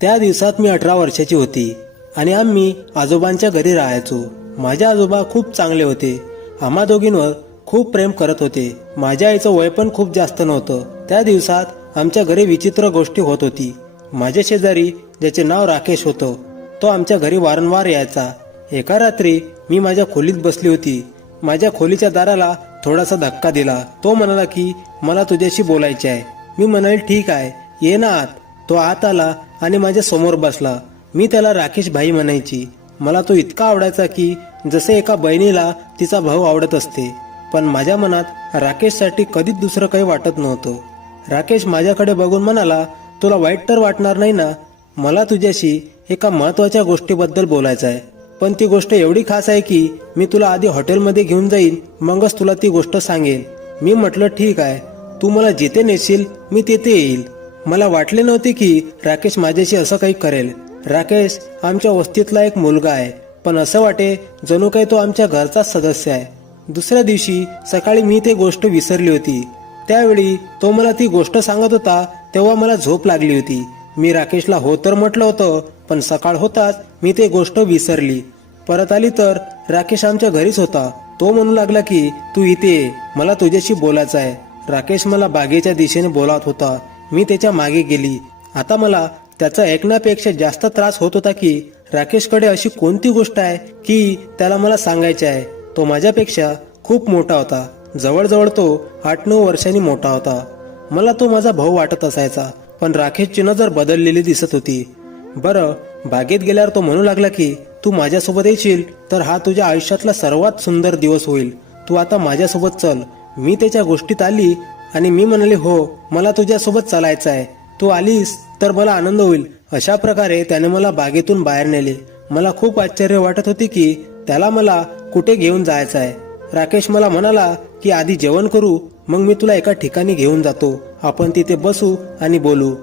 त्या दिवसात मी 18 वर्षाची होती आणि आम्ही आजोबांच्या घरी राहायचो. माझे आजोबा खूप चांगले होते. आम्हा दोघींवर खूप प्रेम करत होते. माझ्या आईचं वय पण खूप जास्त नव्हतं. त्या दिवसात आमच्या घरी विचित्र गोष्टी होत होती. माझ्या शेजारी ज्याचे नाव राकेश होतं तो आमच्या घरी वारंवार यायचा. एका रात्री मी माझ्या खोलीत बसली होती. माझ्या खोलीच्या दाराला थोडासा धक्का दिला. तो म्हणाला की मला तुझ्याशी बोलायचे आहे. मी म्हणाले ठीक आहे, ये ना आत. तो आत आला आणि माझ्या समोर बसला. मी त्याला राकेश भाई म्हणायची. मला तो इतका आवडायचा की जसे एका बहिणीला तिचा भाऊ आवडत असते. पण माझ्या मनात राकेशसाठी कधीच दुसरं काही वाटत नव्हतं. राकेश माझ्याकडे बघून म्हणाला, तुला वाईट तर वाटणार नाही ना? मला तुझ्याशी एका महत्त्वाच्या गोष्टीबद्दल बोलायचं आहे. पण ती गोष्ट एवढी खास आहे की मी तुला आधी हॉटेलमध्ये घेऊन जाईन, मगच तुला ती गोष्ट सांगेन. मी म्हटलं ठीक आहे, तू मला जिथे नेशील मी तेथे येईल. मला वाटले नव्हते की राकेश माझ्याशी असं काही करेल. राकेश आमच्या वस्तीतला एक मुलगा आहे, पण असं वाटे जणू काही तो आमच्या घरचाच सदस्य आहे. दुसऱ्या दिवशी सकाळी मी ती गोष्ट विसरली होती. त्यावेळी तो मला ती गोष्ट सांगत होता तेव्हा मला झोप लागली होती. मी राकेशला हो तर म्हटलं होतं, पण सकाळ होताच मी ते गोष्ट विसरली. परत आली तर राकेश आमच्या घरीच होता. तो म्हणू लागला की तू इथे ये, मला तुझ्याशी बोलायचं आहे. राकेश मला बागेच्या दिशेने बोलावत होता. मी त्याच्या मागे गेली. आता मला त्याचा ऐकण्यापेक्षा जास्त त्रास होत होता की राकेशकडे अशी कोणती गोष्ट आहे की त्याला मला सांगायची आहे. तो माझ्यापेक्षा खूप मोठा होता. जवळजवळ तो 8-9 वर्षांनी मोठा होता. मला तो माझा भाऊ वाटत असायचा, पण राकेशची नजर बदललेली दिसत होती. बरं, बागेत गेल्यावर तो म्हणू लागला की तू माझ्यासोबत येशील तर हा तुझ्या आयुष्यातला सर्वात सुंदर दिवस होईल. तू आता माझ्यासोबत चल. मी त्याच्या गोष्टीत आली आणि मी म्हणाले हो, मला तुझ्यासोबत चालायचं आहे. तू आलीस तर मला आनंद होईल. अशा प्रकारे त्याने मला बागेतून बाहेर नेले. मला खूप आश्चर्य वाटत होते की त्याला मला कुठे घेऊन जायचं आहे. राकेश मला म्हणाला की आधी जेवण करू, मग मी तुला एका ठिकाणी घेऊन जातो. आपण तिथे बसू आणि बोलू.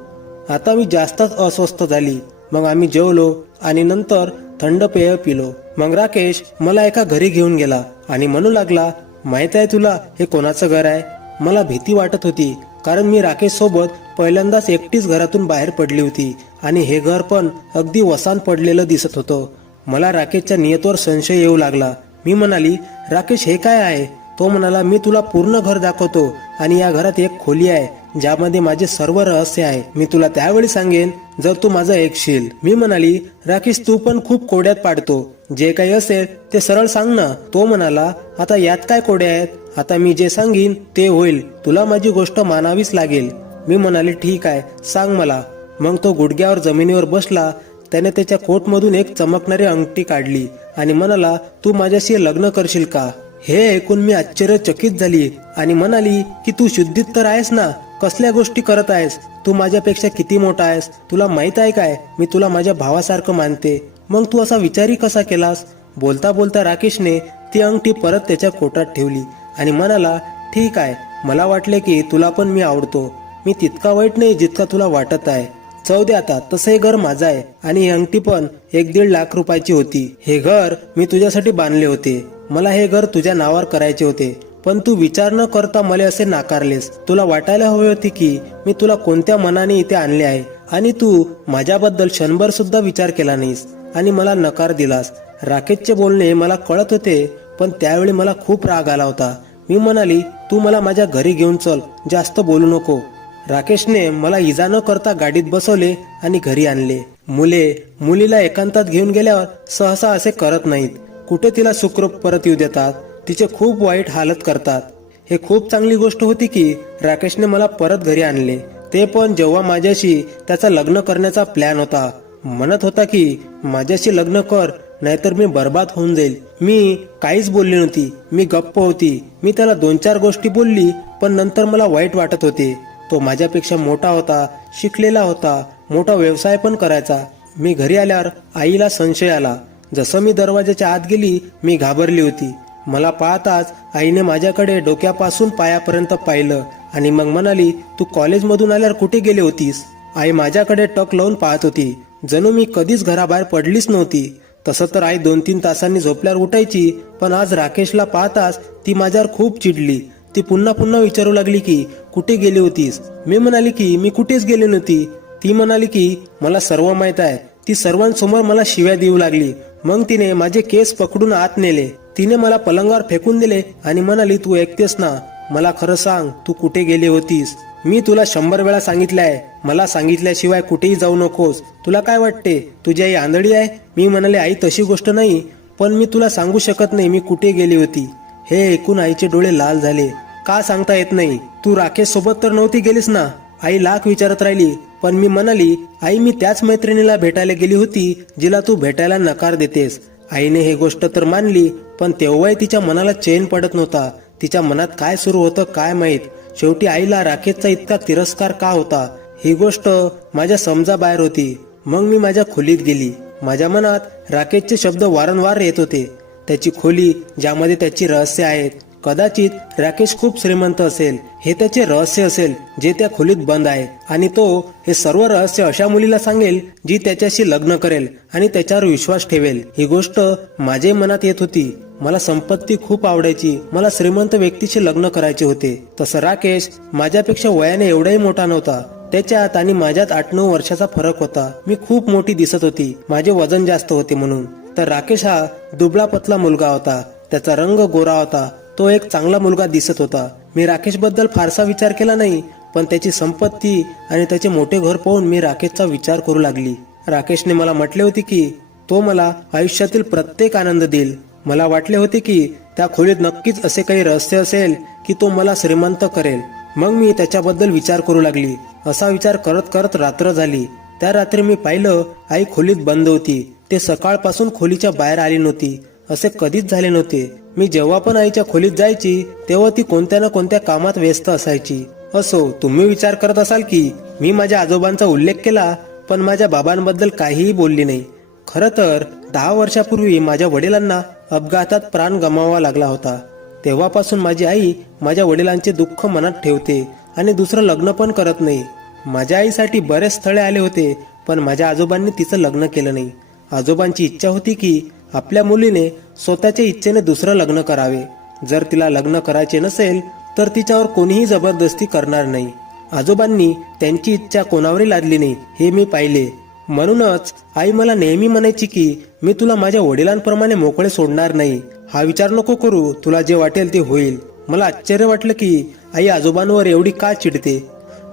आता मी जास्तच अस्वस्थ झाली. मग आम्ही जेवलो आणि नंतर थंड पेय पिलो. मग राकेश मला एका घरी घेऊन गेला आणि म्हणू लागला, माहित आहे तुला हे कोणाचं घर आहे? मला भीती वाटत होती कारण मी राकेश सोबत पहिल्यांदाच एकटीच घरातून बाहेर पडली होती आणि हे घर पण अगदी वसान पडलेलं दिसत होतं. मला राकेशच्या नियतीवर संशय येऊ लागला. मी म्हणाली, राकेश हे काय आहे? तो म्हणाला, मी तुला पूर्ण घर दाखवतो आणि या घरात एक खोली आहे ज्यामध्ये माझे सर्व रहस्य आहे. मी तुला त्यावेळी सांगेन जर तू माझं ऐकशील. मी म्हणाली, राकेश तू पण खूप कोड्यात पाडतो. जे काही असेल ते सरळ सांग ना. तो म्हणाला, आता यात काय कोडे आहेत? आता मी जे सांगीन ते होईल. तुला माझी गोष्ट मानावीच लागेल. मी म्हणाले ठीक आहे, सांग मला. मग तो गुडघ्यावर जमिनीवर बसला. त्याने त्याच्या कोटमधून एक चमकणारी अंगठी काढली आणि म्हणाला, तू माझ्याशी लग्न करशील का? हे ऐकून मी आश्चर्यचकित झाली आणि म्हणाली की तू शुद्धीत तर आहेस ना? कसल्या गोष्टी करत आहेस? तू माझ्यापेक्षा किती मोठा आहेस? तुला माहित आहे काय, मी तुला माझ्या भावासारखं मानते. मग तू असा विचारही कसा केलास? बोलता बोलता राकेशने ती अंगठी परत त्याच्या कोटात ठेवली आणि म्हणाला, ठीक आहे, मला वाटले की तुला पण मी आवडतो. मी तितका वाईट नाही जितका तुला वाटत आहे. जाऊ दे आता, तसं हे घर माझं आहे आणि ही अंगठी पण 1-1.5 लाख रुपयाची होती. हे घर मी तुझ्यासाठी बांधले होते. मला हे घर तुझ्या नावावर करायचे होते, पण तू विचार न करता मला असे नाकारलेस. तुला वाटायला हवे होते की मी तुला कोणत्या मनाने इथे आणले आहे आणि तू माझ्याबद्दल क्षणभर सुद्धा विचार केला नाहीस आणि मला नकार दिलास. राकेशचे बोलणे मला कळत होते, पण त्यावेळी मला खूप राग आला होता. मी म्हणाली, तू मला माझ्या घरी घेऊन चल, जास्त बोलू नको. राकेशने मला इजा न करता गाडीत बसवले आणि घरी आणले. मुलीला एकांतात घेऊन गेल्यावर सहसा असे करत नाहीत. कुठे तिला सुखरूप परत येऊ देतात, तिचे खूप वाईट हालत करतात. हे खूप चांगली गोष्ट होती की राकेशने मला परत घरी आणले. ते पण जेव्हा माझ्याशी त्याचा लग्न करण्याचा प्लॅन होता. म्हणत होता की माझ्याशी लग्न कर, नाहीतर मी बर्बाद होऊन जाईल. मी काहीच बोलली नव्हती. मी गप्प होती. मी त्याला 2-4 गोष्टी बोलली, पण नंतर मला वाईट वाटत होते. तो माझ्यापेक्षा मोठा होता, शिकलेला होता, मोठा व्यवसाय पण करायचा. मी घरी आल्यावर आईला संशय आला. जसं मी दरवाजाच्या आत गेली, मी घाबरली होती. मला पाहताच आईने माझ्याकडे डोक्यापासून पायापर्यंत पाहिलं आणि मग म्हणाली, तू कॉलेजमधून आल्यावर कुठे गेली होतीस? आई माझ्याकडे टक लावून पाहत होती, जणू मी कधीच घराबाहेर पडलीच नव्हती. तसं तर आई 2-3 तासांनी झोपल्यावर उठायची, पण आज राकेशला पाहताच ती माझ्यावर खूप चिडली. ती पुन्हा पुन्हा विचारू लागली की कुठे गेली होतीस? मी म्हणाली की मी कुठेच गेली नव्हती. ती म्हणाली की मला सर्व माहित आहे. ती सर्वांसमोर मला शिव्या देऊ लागली. मग तिने माझे केस पकडून आत नेले. तिने मला पलंगावर फेकून दिले आणि म्हणाली, तू ऐकतेस ना, मला खरं सांग, तू कुठे गेली होतीस? मी तुला 100 वेळा सांगितलंय, मला सांगितल्याशिवाय कुठेही जाऊ नकोस. तुला काय वाटते, तुझी आई आंधळी आहे? मी म्हणाले, आई तशी गोष्ट नाही, पण मी तुला सांगू शकत नाही मी कुठे गेली होती. हे ऐकून आईचे डोळे लाल झाले. का सांगता येत नाही? तू राकेश सोबत तर नव्हती गेलीस ना? आई लाख विचारत राहिली. पण मी म्हणाली, आई मी त्याच मैत्रिणीला भेटायला गेली होती जिला तू भेटायला नकार देतेस. आईने हे गोष्ट तर मानली, पण तेव्हाही तिच्या मनाला चैन पडत नव्हता. तिच्या मनात काय सुरू होतं काय माहीत. शेवटी आईला राकेशचा इतका तिरस्कार का होता, ही गोष्ट माझ्या समजाबाहेर होती. मग मी माझ्या खोलीत गेली. माझ्या मनात राकेशचे शब्द वारंवार येत होते. त्याची खोली, ज्यामध्ये त्याची रहस्य आहेत. कदाचित राकेश खूप श्रीमंत असेल, हे त्याचे रहस्य असेल जे त्या खोलीत बंद आहे. आणि तो हे सर्व रहस्य अशा मुलीला सांगेल जी त्याच्याशी लग्न करेल आणि त्याच्यावर विश्वास ठेवेल. ही गोष्ट माझ्या मनात येत होती. मला संपत्ती खूप आवडायची. मला श्रीमंत व्यक्तीशी लग्न करायचे होते. तसं राकेश माझ्यापेक्षा वयाने एवढाही मोठा नव्हता. त्याच्यात आणि माझ्यात 8-9 वर्षाचा फरक होता. मी खूप मोठी दिसत होती, माझे वजन जास्त होते म्हणून. तर राकेश हा दुबळा पतला मुलगा होता. त्याचा रंग गोरा होता. तो एक चांगला मुलगा दिसत होता. मी राकेश बद्दल फारसा विचार केला नाही, पण त्याची संपत्ती आणि त्याचे मोठे घर पाहून मी राकेशचा विचार करू लागली. राकेशने मला म्हटले होते की तो मला आयुष्यातील प्रत्येक आनंद देईल. मला वाटले होते की त्या खोलीत नक्कीच असे काही रहस्य असेल की तो मला श्रीमंत करेल. मग मी त्याच्याबद्दल विचार करू लागली. असा विचार करत करत रात्र झाली. त्या रात्री मी पाहिलं, आई खोलीत बंद होती. ते सकाळपासून खोलीच्या बाहेर आली नव्हती. असे कधीच झाले नव्हते. मी जेव्हा पण आईच्या खोलीत जायची तेव्हा ती कोणत्या ना कोणत्या कामात व्यस्त असायची. असो, तुम्ही विचार करत असाल की मी माझ्या आजोबांचा उल्लेख केला पण माझ्या बाबांबद्दल काहीही बोलली नाही. खरं तर 10 वर्षापूर्वी माझ्या वडिलांना अपघातात प्राण गमावा लागला होता. तेव्हापासून माझी आई माझ्या वडिलांचे दुःख मनात ठेवते आणि दुसरं लग्न पण करत नाही. माझ्या आईसाठी बरेच स्थळे आले होते, पण माझ्या आजोबांनी तिचं लग्न केलं नाही. आजोबांची इच्छा होती की आपल्या मुलीने स्वतःच्या इच्छेने दुसरं लग्न करावे. जर तिला लग्न करायचे नसेल तर तिच्यावर कोणीही जबरदस्ती करणार नाही. आजोबांनी त्यांची इच्छा कोणावरही लादली नाही, हे मी पाहिले. म्हणूनच आई मला नेहमी म्हणायची की मी तुला माझ्या वडिलांप्रमाणे मोकळे सोडणार नाही. हा विचार नको करू, तुला जे वाटेल ते होईल. मला आश्चर्य वाटलं की आई आजोबांवर एवढी का चिडते.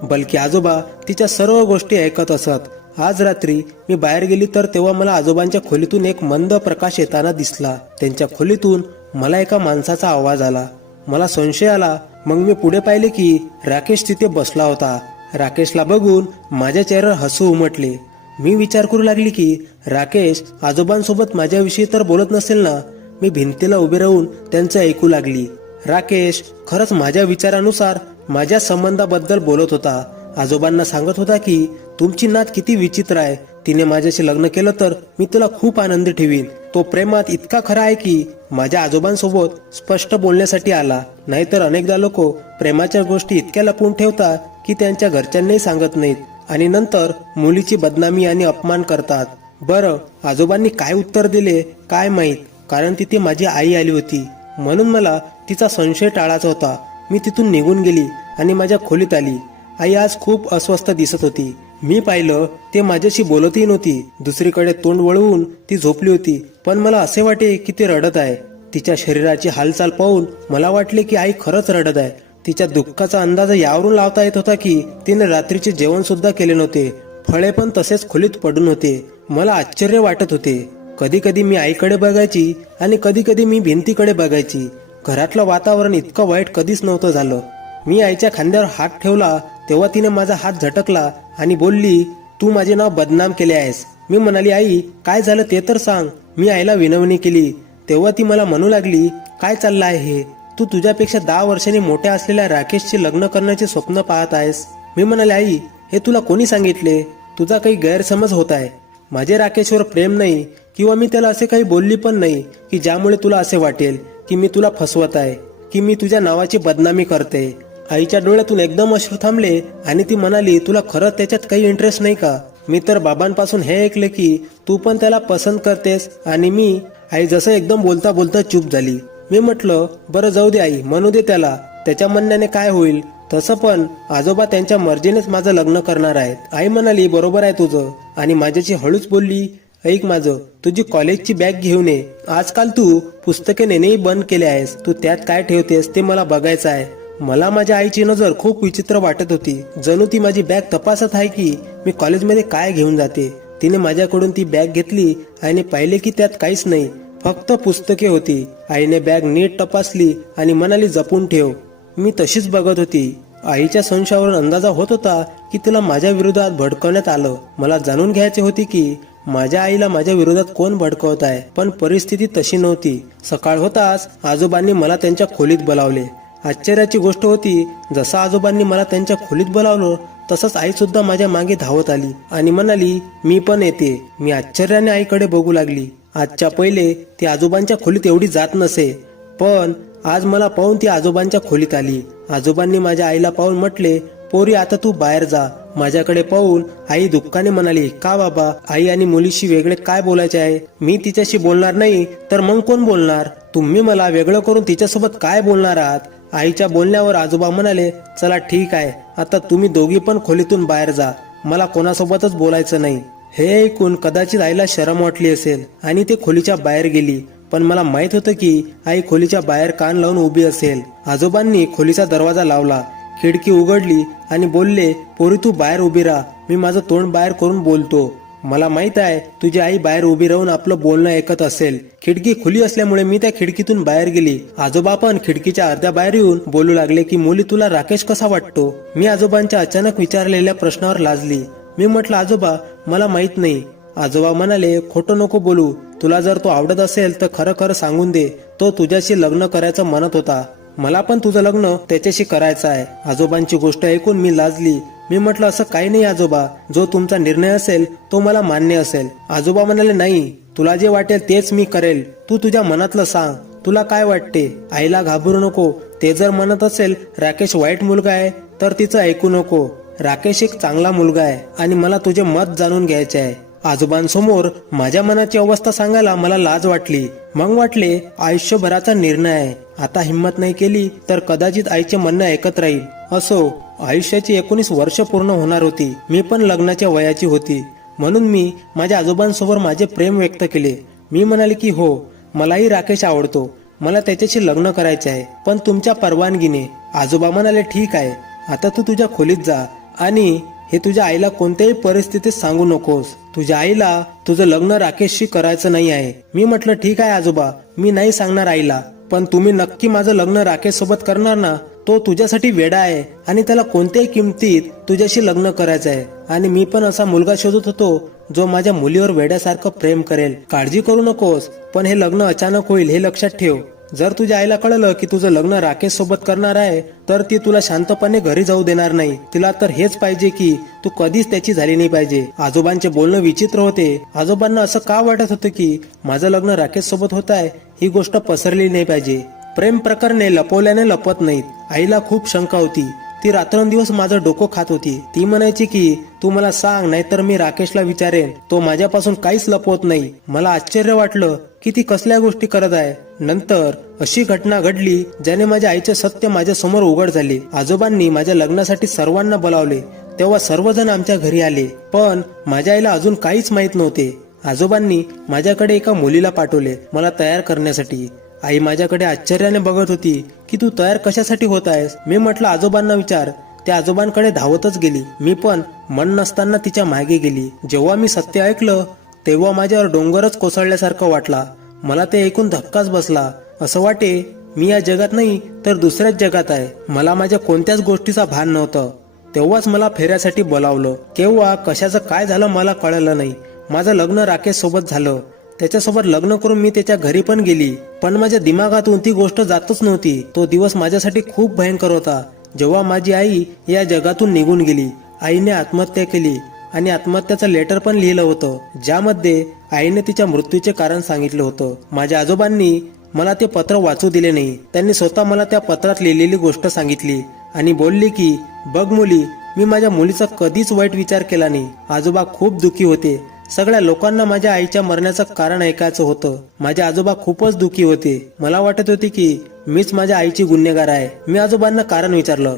बल्कि आजोबा तिच्या सर्व गोष्टी ऐकत असत. आज रात्री मी बाहेर गेली तर तेव्हा मला आजोबांच्या खोलीतून एक मंद प्रकाश येताना दिसला. त्यांच्या खोलीतून मला एका माणसाचा आवाज आला. मला संशय आला. मग मी पुढे पाहिले की राकेश तिथे बसला होता. राकेशला बघून माझ्या चेहऱ्यावर हसू उमटले. मी विचार करू लागली की राकेश आजोबांसोबत माझ्याविषयी तर बोलत नसेल ना. मी भिंतीला उभे राहून त्यांचे ऐकू लागली. राकेश खरंच माझ्या विचारानुसार माझ्या संबंधाबद्दल बोलत होता. आजोबांना सांगत होता की तुमची नात किती विचित्र आहे. तिने माझ्याशी लग्न केलं तर मी तुला खूप आनंदी ठेवीन. तो प्रेमात इतका खरा आहे की माझ्या आजोबांसोबत स्पष्ट बोलण्यासाठी आला. नाहीतर अनेकदा लोक प्रेमाच्या गोष्टी इतक्या लपवून ठेवतात की त्यांच्या घरच्यांनाही सांगत नाहीत आणि नंतर मुलीची बदनामी आणि अपमान करतात. बरं, आजोबांनी काय उत्तर दिले काय माहीत, कारण तिथे माझी आई आली होती. म्हणून मला तिचा संशय टाळायचा होता. मी तिथून निघून गेली आणि माझ्या खोलीत आली. आई आज खूप अस्वस्थ दिसत होती. मी पाहिलं ते माझ्याशी बोलतही नव्हती. दुसरीकडे तोंड वळवून ती झोपली होती. पण मला असे वाटे की ती रडत आहे. तिच्या शरीराची हालचाल पाहून मला वाटले की आई खरंच रडत आहे. तिच्या दुःखाचा अंदाज यावरून लावता येत होता की तिने रात्रीचे जेवण सुद्धा केले नव्हते. फळे पण तसेच खोलीत पडून होते. मला आश्चर्य वाटत होते. कधी कधी मी आईकडे बघायची आणि कधी कधी मी भिंतीकडे बघायची. घरातलं वातावरण इतकं वाईट कधीच नव्हतं झालं. मी आईच्या खांद्यावर हात ठेवला तेव्हा तिने माझा हात झटकला आणि बोलली, तू माझे नाव बदनाम केले आहेस. मी म्हणाली, आई काय झालं ते तर सांग. मी आईला विनवणी केली. तेव्हा ती मला म्हणू लागली, काय चाललं आहे हे? तू तुझ्यापेक्षा 10 वर्षांनी मोठ्या असलेल्या राकेशशी लग्न करण्याचे स्वप्न पाहत आहेस. मी म्हणाले, आई हे तुला कोणी सांगितले? तुझा काही गैरसमज होत आहे. माझे राकेशवर प्रेम नाही किंवा मी त्याला असे काही बोलली पण नाही की ज्यामुळे तुला असे वाटेल की मी तुला फसवत आहे, की मी तुझ्या नावाची बदनामी करते. आईच्या डोळ्यातून एकदम अश्रू थांबले आणि ती म्हणाली, तुला खरंच त्याच्यात काही इंटरेस्ट नाही का? मी तर बाबांपासून हे ऐकले की तू पण त्याला पसंत करतेस. आणि मी आई जसं एकदम बोलता बोलता चूप झाली. मी म्हटलं, बरं जाऊ दे आई, म्हणू दे त्याला. त्याच्या म्हणण्याने काय होईल? तसं पण आजोबा त्यांच्या मर्जीनेच माझं लग्न करणार आहेत। आई म्हणाली बरोबर आहे तुझं, आणि माझ्याशी हळूच बोलली, ऐक माझं, तुझी कॉलेजची बॅग घेऊन ये। आजकाल तू पुस्तके नेणेही बंद केले आहेस, तू त्यात काय ठेवतेस ते मला बघायचं आहे। मला माझ्या आईची नजर खूप विचित्र वाटत होती, जणू ती माझी बॅग तपासत आहे की मी कॉलेजमध्ये काय घेऊन जाते। तिने माझ्याकडून ती बॅग घेतली आणि पाहिले की त्यात काहीच नाही, फक्त पुस्तके होती। आईने बॅग नीट तपासली आणि म्हणाली जपून ठेव। मी तशीच बघत होती। आईच्या संशयावरून अंदाजा होत होता की तिला माझ्या विरोधात भडकवण्यात आलं। मला जाणून घ्यायचे होते की माझ्या आईला माझ्या विरोधात कोण भडकवत आहे, पण परिस्थिती तशी नव्हती। सकाळ होताच आजोबांनी मला त्यांच्या खोलीत बोलावले। आश्चर्याची गोष्ट होती, जसं आजोबांनी मला त्यांच्या खोलीत बोलावलं तसंच आई सुद्धा माझ्या मागे धावत आली आणि म्हणाली मी पण येते। मी आश्चर्याने आईकडे बघू लागली। आजच्या पहिले ती आजोबांच्या खोलीत एवढी जात नसे, पण आज मला पाहून ती आजोबांच्या खोलीत आली। आजोबांनी माझ्या आईला पाहून म्हटले, पोरी आता तू बाहेर जा। माझ्याकडे पाहून आई दुःखाने म्हणाली, का बाबा, आई आणि मुलीशी वेगळे काय बोलायचे आहे? मी तिच्याशी बोलणार नाही तर मग कोण बोलणार? तुम्ही मला वेगळं करून तिच्यासोबत काय बोलणार आहात? आईच्या बोलण्यावर आजोबा म्हणाले, चला ठीक आहे, आता तुम्ही दोघी पण खोलीतून बाहेर जा, मला कोणासोबतच बोलायचं नाही। हे ऐकून कदाचित आईला शरम वाटली असेल आणि ती खोलीच्या बाहेर गेली, पण मला माहित होतं की आई खोलीच्या बाहेर कान लावून उभी असेल। आजोबांनी खोलीचा दरवाजा लावला, खिडकी उघडली आणि बोलले, पोरी तू बाहेर उभी राहा, मी माझं तोंड बाहेर करून बोलतो। मला माहित आहे तुझी आई बाहेर उभी राहून आपलं बोलणं ऐकत असेल। खिडकी खुली असल्यामुळे मी त्या खिडकीतून बाहेर गेली। आजोबा पण खिडकीच्या अर्ध्या बाहेर येऊन बोलू लागले की मुली तुला राकेश कसा वाटतो? मी आजोबांच्या अचानक विचारलेल्या प्रश्नावर लाजली। मी म्हटलं आजोबा मला माहित नाही। आजोबा म्हणाले, खोटं नको बोलू, तुला जर तो आवडत असेल तर खरं खरं सांगून दे, तो तुझ्याशी लग्न करायचं म्हणत होता। मला पण तुझं लग्न त्याच्याशी करायचं आहे। आजोबांची गोष्ट ऐकून मी लाजली। मी म्हटलं असं काही नाही आजोबा, जो तुमचा निर्णय असेल तो मला मान्य असेल। आजोबा म्हणाले, नाही, तुला जे वाटेल तेच मी करेल, तू तुझ्या मनातलं सांग, तुला काय वाटते? आईला घाबरू नको, ते जर म्हणत असेल राकेश वाईट मुलगा आहे तर तिचं ऐकू नको। राकेश एक चांगला मुलगा आहे आणि मला तुझे मत जाणून घ्यायचे आहे। आजोबांसमोर माझ्या मनाची अवस्था सांगायला मला लाज वाटली। मग वाटले आयुष्यभराचा निर्णय आहे, आता हिंमत नाही केली तर कदाचित आईचे म्हणणं ऐकत राहील। असो, आयुष्याची 19 वर्ष पूर्ण होणार होती। मी पण लग्नाच्या वयाची होती, म्हणून मी माझ्या आजोबांसमोर माझे प्रेम व्यक्त केले। मी म्हणाले की हो, मलाही राकेश आवडतो, मला त्याच्याशी लग्न करायचे आहे, पण तुमच्या परवानगीने। आजोबा म्हणाले, ठीक आहे, आता तू तुझ्या खोलीत जा आणि हे तुझ्या आईला कोणत्याही परिस्थितीत सांगू नकोस। तुझ्या आईला तुझं लग्न राकेशशी करायचं नाही आहे। मी म्हटलं ठीक आहे आजोबा, मी नाही सांगणार आईला, पण तुम्ही नक्की माझं लग्न राकेश सोबत करणार ना? तो तुझ्यासाठी वेडा आहे आणि त्याला कोणत्याही किमतीत तुझ्याशी लग्न करायचं आहे, आणि मी पण असा मुलगा शोधत होतो जो माझ्या मुलीवर वेड्यासारखं प्रेम करेल। काळजी करू नकोस, पण हे लग्न अचानक होईल हे लक्षात ठेव। जर तुझ्या आईला कळलं की तुझं लग्न राकेश सोबत करणार आहे तर ती तुला शांतपणे घरी जाऊ देणार नाही। तिला तर हेच पाहिजे की तू कधीच त्याची झाली नाही पाहिजे। आजोबांचे बोलणं विचित्र होते। आजोबांना असं का वाटत होतं की माझं लग्न राकेश सोबत होत आहे, ही गोष्ट पसरली नाही पाहिजे। प्रेम प्रकरणे लपवल्याने लपत नाहीत। आईला खूप शंका होती, ती रात्रंदिवस माझं डोकं खात होती। ती म्हणायची की तू मला सांग, नाहीतर मी राकेशला विचारेन, तो माझ्यापासून काहीच लपवत नाही। मला आश्चर्य वाटलं की ती कसल्या गोष्टी करत आहे। नंतर अशी घटना घडली ज्याने माझ्या आईचे सत्य माझ्या समोर उघड झाले। आजोबांनी माझ्या लग्नासाठी सर्वांना बोलावले, तेव्हा सर्वजण आमच्या घरी आले, पण माझ्या आईला अजून काहीच माहित नव्हते। आजोबांनी माझ्याकडे एका मुलीला पाठवले मला तयार करण्यासाठी। आई माझ्याकडे आश्चर्याने बघत होती की तू तयार कशासाठी होत आहेस? मी म्हटलं आजोबांना विचार। त्या आजोबांकडे धावतच गेली। मी पण मन नसताना तिच्या मागे गेली। जेव्हा मी सत्य ऐकलं तेव्हा माझ्यावर डोंगरच कोसळल्यासारखं वाटला। मला ते ऐकून धक्काच बसला। असं वाटे मी या जगात नाही तर दुसऱ्याच जगात आहे। मला माझ्या कोणत्याच गोष्टीचा भान नव्हतं। तेव्हाच मला फेऱ्यासाठी बोलावलं। केव्हा कशाचं काय झालं मला कळलं नाही। माझं लग्न राकेश सोबत झालं, त्याच्यासोबत लग्न करून मी त्याच्या घरी पण गेली, पण माझ्या दिमागातून ती गोष्ट जातच नव्हती। तो दिवस माझ्यासाठी खूप भयंकर होता जेव्हा माझी आई या जगातून निघून गेली। आईने आत्महत्या केली आणि आत्महत्याचं लेटर पण लिहिलं होतं, ज्यामध्ये आईने तिच्या मृत्यूचे कारण सांगितलं होतं। माझ्या आजोबांनी मला ते पत्र वाचू दिले नाही। त्यांनी स्वतः मला त्या पत्रात लिहिलेली गोष्ट सांगितली आणि बोलले की बघ मुली, मी माझ्या मुलीचा कधीच वाईट विचार केला नाही। आजोबा खूप दुखी होते। सगळ्या लोकांना माझ्या आईच्या मरण्याचं कारण ऐकायचं होतं। माझे आजोबा खूपच दुखी होते। मला वाटत होते की मीच माझ्या आईची गुन्हेगार आहे। मी आजोबांना कारण विचारलं,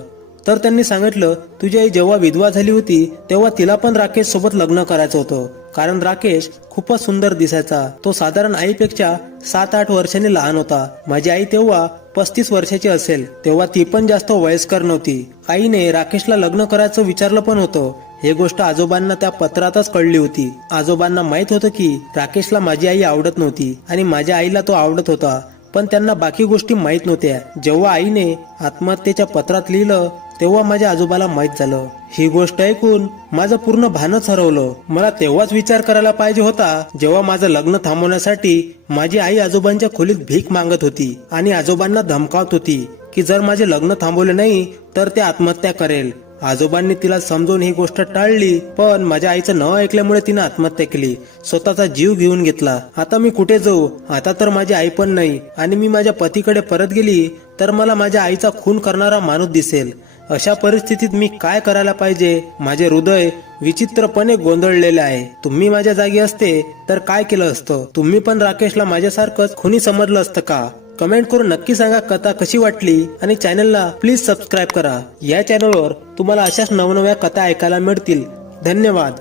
तर त्यांनी सांगितलं, तुझी आई जेव्हा विधवा झाली होती तेव्हा तिला पण राकेश सोबत लग्न करायचं होतं, कारण राकेश खूपच सुंदर दिसायचा. तो साधारण आईपेक्षा 7-8 वर्षांनी लहान होता. माझी आई तेव्हा 35 वर्षाची असेल, तेव्हा ती पण जास्त वयस्कर नव्हती. आईने राकेशला लग्न करायचं विचारलं पण होतं. हे गोष्ट आजोबांना त्या पत्रातच कळली होती. आजोबांना माहित होतं की राकेशला माझी आई आवडत नव्हती आणि माझ्या आईला तो आवडत होता, पण त्यांना बाकी गोष्टी माहित नव्हत्या. जेव्हा आईने आत्महत्येच्या पत्रात लिहिलं तेव्हा माझ्या आजोबाला माहित झालं. ही गोष्ट ऐकून माझं पूर्ण भानच हरवलं. मला तेव्हाच विचार करायला पाहिजे होता जेव्हा माझं लग्न थांबवण्यासाठी माझी आई आजोबांच्या खोलीत भीक मागत होती आणि आजोबांना धमकावत होती की जर माझे लग्न थांबवले नाही तर ते आत्महत्या करेल. आजोबांनी तिला समजून ही गोष्ट टाळली, पण माझ्या आईचं न ऐकल्यामुळे तिने आत्महत्या केली, स्वतःचा जीव घेऊन घेतला. आता मी कुठे जाऊ? आता तर माझी आई पण नाही आणि मी माझ्या पतीकडे परत गेली तर मला माझ्या आईचा खून करणारा माणूस दिसेल. अशा परिस्थितीत मी काय करायला पाहिजे? माझे हृदय विचित्रपणे गोंधळलेले आहे. तुम्ही माझ्या जागी असते तर काय केलं असतं? तुम्ही पण राकेशला माझ्यासारखंच खुनी समजलं असतं का? कमेंट करून नक्की सांगा कथा कशी वाटली आणि चॅनलला प्लीज सबस्क्राईब करा. या चॅनलवर तुम्हाला अशाच नवनव्या कथा ऐकायला मिळतील. धन्यवाद.